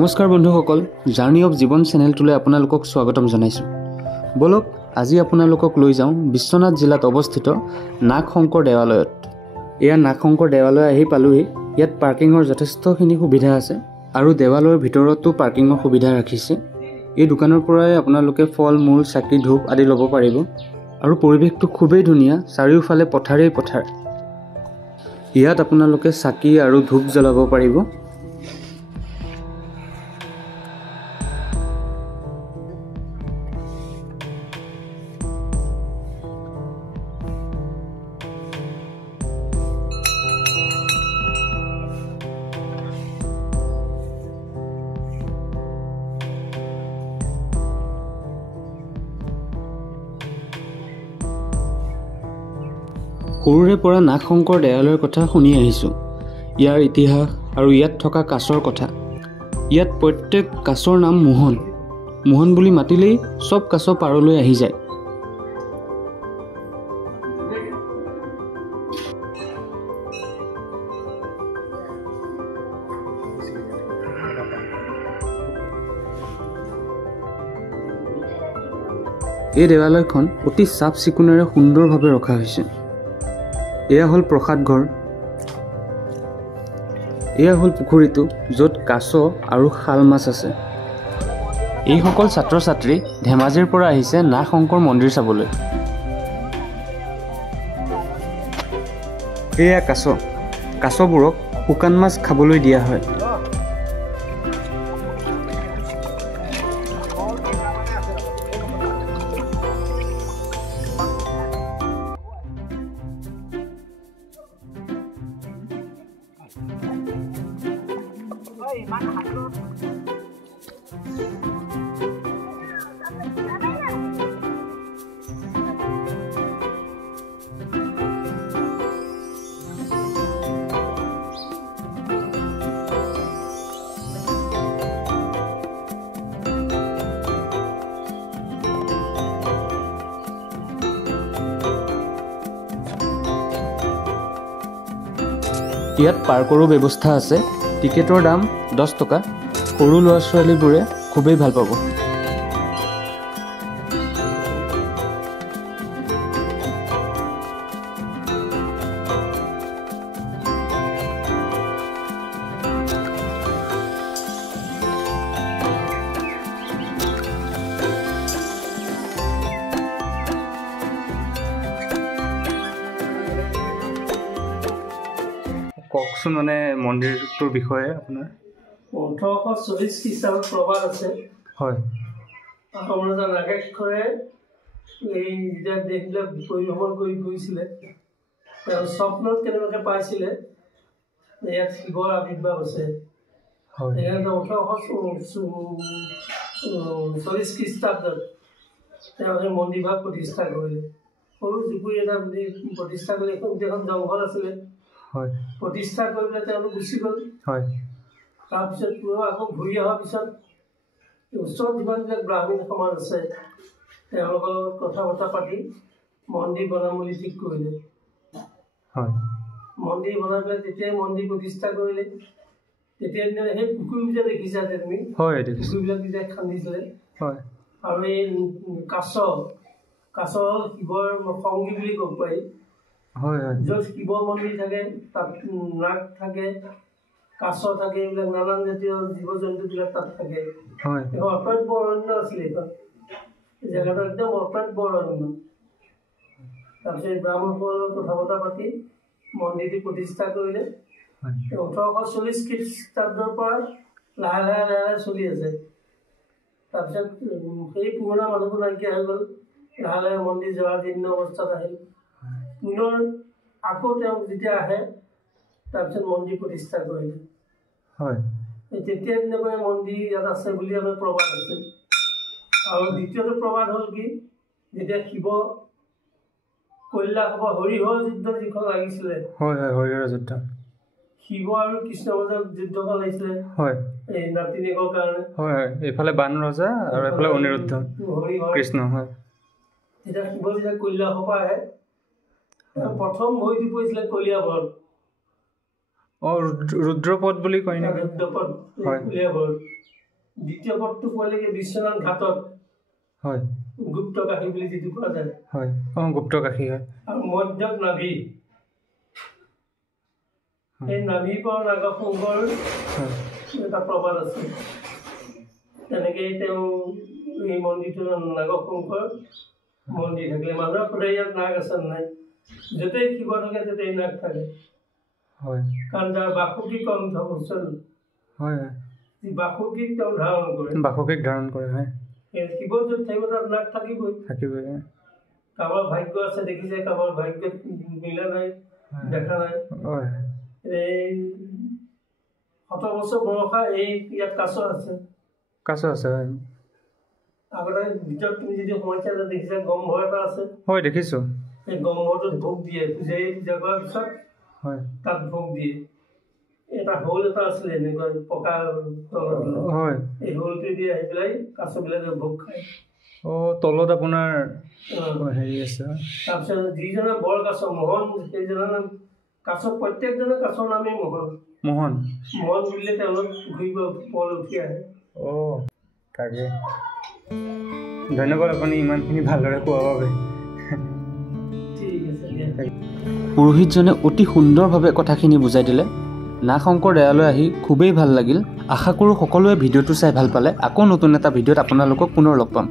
নমস্কাৰ বন্ধুসকল, journey of জীৱন চেনেলটোলৈ আপোনালোকক স্বাগতম জনাইছোঁ। বলক আজি আপোনালোকক লৈ যাওঁ বিশ্বনাথ জিলাত অৱস্থিত নাগশংকৰ দেৱালয়ত। এয়া নাগশংকৰ দেৱালয় আহি পালোহি। ইয়াত পাৰ্কিঙৰ যথেষ্টখিনি সুবিধা আছে আৰু দেৱালয়ৰ ভিতৰতো পাৰ্কিঙৰ সুবিধা ৰাখিছে। এই দোকানৰ পৰাই আপোনালোকে ফল মূল চাকি ধূপ আদি ল'ব পাৰিব আৰু পৰিৱেশটো খুবেই ধুনীয়া। চাৰিওফালে পথাৰেই পথাৰ। ইয়াত আপোনালোকে চাকি আৰু ধূপ জ্বলাব পাৰিব। সৰুৰে পৰা নাগশংকৰ দেৱালয়ৰ কথা শুনি আহিছোঁ, ইয়াৰ ইতিহাস আৰু ইয়াত থকা কাছৰ কথা। ইয়াত প্ৰত্যেক কাছৰ নাম মোহন। মোহন বুলি মাতিলেই চব কাছ পাৰলৈ আহি যায়। এই দেৱালয়খন অতি চাফ চিকুণেৰে সুন্দৰভাৱে ৰখা হৈছে। এয়া হ'ল প্ৰসাদ ঘৰ। এয়া হ'ল পুখুৰীটো, য'ত কাছ আৰু শাল মাছ আছে। এইসকল ছাত্ৰ ছাত্ৰী ধেমাজিৰ পৰা আহিছে নাগশংকৰ মন্দিৰ চাবলৈ। এয়া কাছ। কাছবোৰক শুকান মাছ খাবলৈ দিয়া হয়। ইয়াত পাৰ্কৰো ব্যৱস্থা আছে। টিকেটৰ দাম 10 টকা। সৰু ল'ৰা ছোৱালীবোৰে খুবেই ভাল পাব। কওকচোন মানে মন্দিৰটোৰ বিষয়ে আপোনাৰ। 1840 খ্ৰীষ্টাব্দত প্ৰবাদ আছে। হয়। আমাৰ নাগেশ্বৰে এই যেতিয়া দেশবিলাক পৰিভ্ৰমণ কৰি ফুৰিছিলে, তেওঁ স্বপ্নত কেনেবাকৈ পাইছিলে ইয়াত শিৱৰ আৱিৰ্ভাৱ আছে। সেইকাৰণে 1840 খ্ৰীষ্টাব্দত তেওঁ সেই মন্দিৰভাগ প্ৰতিষ্ঠা কৰিলে। সৰু জুপুৰি এটা প্ৰতিষ্ঠা কৰিলে। এখন জংঘল আছিলে। হয়। প্ৰতিষ্ঠা কৰি পেলাই তেওঁলোক গুচি গ'ল। হয়। তাৰপিছত আকৌ ঘূৰি অহাৰ পিছত ওচৰত যিমানবিলাক ব্ৰাহ্মণ সমাজ আছে তেওঁলোকৰ লগত কথা বতৰা পাতি মন্দিৰ বনাম বুলি ঠিক কৰিলে। হয়। মন্দিৰ বনাই পেলাই তেতিয়াই মন্দিৰ প্ৰতিষ্ঠা কৰিলে। তেতিয়া সেই পুখুৰীবিলাক দেখিছা যে তুমি, পুখুৰীবিলাক তেতিয়া খান্দিছিলে। হয়। আৰু এই কাছ হ'ল শিৱৰ সংগী বুলি ক'ব পাৰি। হয়। য'ত শিৱ মন্দিৰ থাকে তাত নাগ থাকে, কাছ থাকে, এইবিলাক নানান জাতীয় জীৱ জন্তুবিলাক তাত থাকে। হয়। অত্যন্ত অৰণ্য আছিলে এইখন। জেগাটো একদম অত্যন্ত অৰণ্য। তাৰপিছত ব্ৰাহ্মণসকলৰ কথা বতৰা পাতি মন্দিৰটো প্ৰতিষ্ঠা কৰিলে। 1840 খ্ৰীষ্টাব্দৰ পৰা লাহে লাহে লাহে লাহে চলি আছে। তাৰপিছত সেই পুৰণা মানুহবোৰ নাইকিয়া হৈ গ'ল। লাহে লাহে মন্দিৰ জৰাজীৰ্ণ অৱস্থাত আহিল। পুনৰ আকৌ তেওঁ যেতিয়া আহে তাৰপিছত মন্দিৰ প্ৰতিষ্ঠা কৰিলে। হয়। তেতিয়া দিনৰ মন্দিৰ ইয়াত আছে বুলি আমাৰ প্ৰবাদ আছে। আৰু দ্বিতীয়টো প্ৰবাদ হ'ল কি, যেতিয়া শিৱ কৈলাশ হৰিহৰ যুদ্ধ যিখন লাগিছিলে। হয় হয়, হৰিহৰ যুদ্ধ। শিৱ আৰু কৃষ্ণৰ মাজত যুদ্ধখন লাগিছিলে। হয়। এই নাতিনীয়েকৰ কাৰণে। হয় হয়, এইফালে বান ৰজা আৰু এইফালে অনিৰুদ্ধ কৃষ্ণ। হয়। যেতিয়া শিৱ যেতিয়া কৈলাশৰ পৰা আহে প্ৰথম ভৰিটো পৰিছিলে কলিয়াবৰত। ৰুদ্ৰপদ বুলি কয় নেকি? ৰুদ্ৰপদ উলিয়াব। দ্বিতীয় পদটো পোৱালৈকে বিশ্বনাথ ঘাটত হয় গুপ্তকাশী বুলি যিটো কোৱা যায় হয় গুপ্তকাশী হয় আৰু মধ্যত নাভি এই নাভিৰ পৰা নাগশংকৰ এটা প্ৰবাদ আছে তেনেকেই তেওঁ এই মন্দিৰটো নাগশংকৰ মন্দিৰ থাকিলে মানুহৰ সদায় ইয়াত নাগ আছে নাই য'তেই শিৱ থাকে ততেই নাগ থাকে হয় কাৰণ তাৰ বাসুকী কণ্ঠ উচ্চল হয় বাসুকীক তেওঁ ধাৰণ কৰে বাসুকীক ধাৰণ কৰে হয় শিৱ য'ত থাকিব তাত নাগ থাকিবই কাৰোবাৰ ভাগ্য আছে দেখিছে কাৰোবাৰ ভাগ্যত মিলা নাই দেখা নাই এই 100 বছৰ বৰষা এই ইয়াত কাছ আছে আগতে ভিতৰত তুমি যদি সোমাইছা দেখিছা গম্ভ এটা আছে হয় দেখিছো এই গম্ভটোত ভোগ দিয়ে পূজাৰী পূজা কৰাৰ পিছত হয় তাত ভোগ দিয়ে এটা হোল এটা আছিলে এনেকুৱা পকা হয় এই হোলটো দিয়ে আহি পেলাই কাছবিলাকে ভোগ খায় তলত আপোনাৰ হেৰি আছে তাৰপিছত যিজনে বৰ কাছ মোহন সেইজনৰ নাম কাছ প্ৰত্যেকজনে কাছৰ নামেই মোহন বুলিলে তেওঁলোক ঘূৰিব ওপৰলৈ উঠি আহে তাকে ধন্যবাদ আপুনি ইমানখিনি ভালদৰে কোৱাৰ বাবে ঠিক আছে পুৰোহিতজনে অতি সুন্দৰভাৱে কথাখিনি বুজাই দিলে নাগশংকৰ দেৱালয় আহি খুবেই ভাল লাগিল আশা কৰোঁ সকলোৱে ভিডিঅ'টো চাই ভাল পালে আকৌ নতুন এটা ভিডিঅ'ত আপোনালোকক পুনৰ লগ পাম